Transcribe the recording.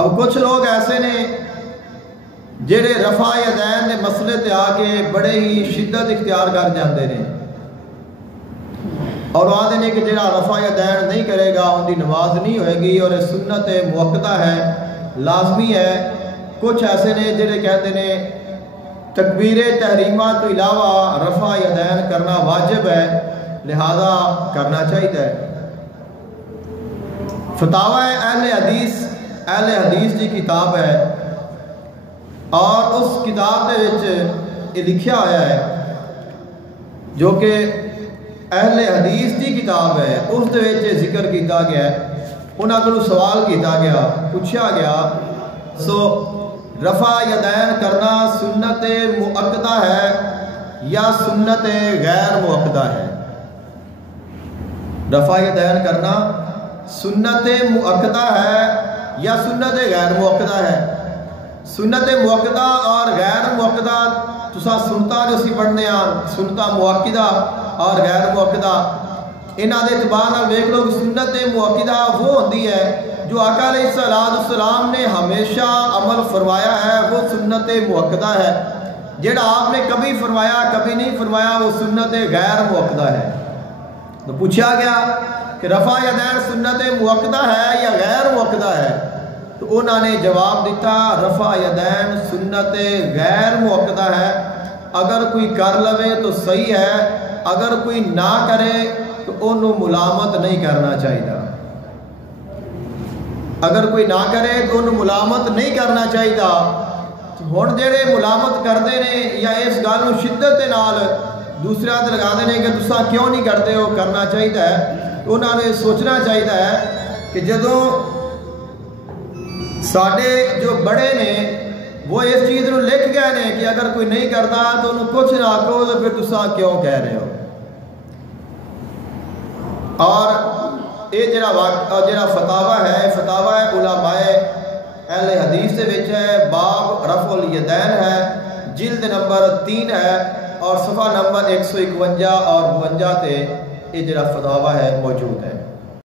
اب کچھ لوگ ایسے نے جڑے رفع یدین دے مسئلے تے آ کے بڑے ہی شدت اختیار کر جاندے نے اور آدھے نے کہ جڑا رفع یدین نہیں کرے گا ان کی نماز نہیں ہوئے گی اور سنت موقتہ ہے، لازمی ہے۔ کچھ ایسے نے جڑے کہتے نے تکبیر تحریمہ تو علاوہ رفع یدین کرنا واجب ہے، لہذا کرنا چاہیے۔ فتاوی اہل حدیث کی کتاب ہے اور اس کتاب دے وچ یہ لکھیا ہوا ہے جو کہ اہل حدیث کی کتاب ہے، اس دے وچ ذکر کیتا گیا ہے۔ انہاں کو سوال کیتا گیا، پوچھا گیا سو رفع یدین کرنا سنت مؤکدہ ہے یا سنت غیر مؤکدہ ہے؟ رفع یدین کرنا سنت مؤکدہ ہے یا سنت غیر مؤکدہ ہے؟ سنت مؤکدہ اور غیر مؤکدہ تسا سنتا جو سی پڑھنے سنتا مؤکدہ اور غیر مؤکدہ انہاں دے اعتبار نال ویکھ لو کہ سنت مؤکدہ وہ ہوندی ہے جو آقا علیہ السلام نے ہمیشہ عمل فرمایا ہے، وہ سنت مؤکدہ ہے۔ جڑا آپ نے کبھی فرمایا کبھی نہیں فرمایا وہ سنت غیر مؤکدہ ہے۔ تو پوچھا گیا کہ رفع یدین سنت مؤکدہ ہے یا غیر مؤکدہ ہے؟ تو انہوں نے جواب دیتا رفع یدین سنت غیر مؤکدہ ہے، اگر کوئی کر لوے تو صحیح ہے، اگر کوئی نہ کرے تو انہوں ملامت نہیں کرنا چاہیے۔ اگر کوئی نہ کرے تو انہوں ملامت نہیں کرنا چاہیے۔ ہن جڑے ملامت کرتے ہیں یا اس گل نوں شدت دے نال دوسرے تے لگا دے کہ تساں کیوں نہیں کرتے ہو، کرنا چاہیے ہے۔ تو انہوں نے سوچنا چاہیے ہے کہ جدوں ساڈے جو بڑے نے وہ اس چیز نوں لکھ گئے نے کہ اگر کوئی نہیں کرتا تو انہوں کچھ نہ آکھو تو پھر تساں کیوں کہہ رہے ہو۔ اور یہ جڑا فتاوی ہے علماء اہل حدیث دے وچ ہے، باب رفع الیدین ہے، جلد نمبر 3 ہے اور صفحہ نمبر 151 اور 52 تے یہ جڑا فتاوی ہے موجود ہے۔